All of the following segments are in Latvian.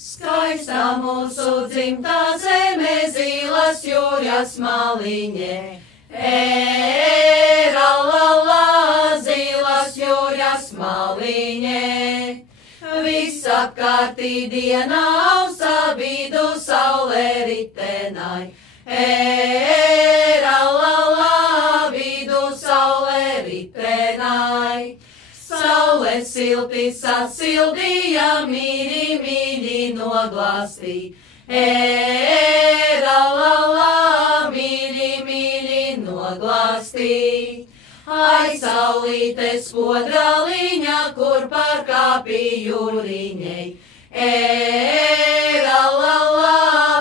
Skaista mūsu dzimtā zeme, zīles jūras maliņē. Era la la, zīles jūras maliņē. Visapkārtī dienā ausa vidu saulē ritenai. Era la la, vidu saulē ritenai. Saule silti sasildīja, mīļi noglāstī. Era la la, mīļi noglāstī. Ai, saulīte spodraliņa, kur pārkāpī jūriņai. Era la la,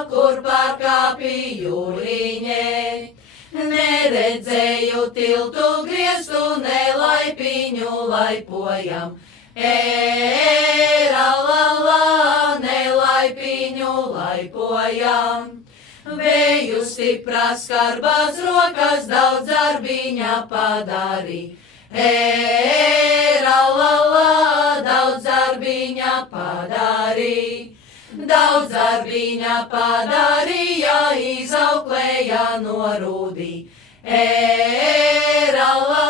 kur pārkāpī jūriņai. Neredzēju tiltu griestu, ne laipiņu laipojam. Era la la, ne laipiņu laipojam. Vēju stiprās skarbās rokas daudz darbiņa padarī. Era la la, daudz darbiņa padarī. Daudz darbiņa padarīja, izauklēja no rūdī. Era la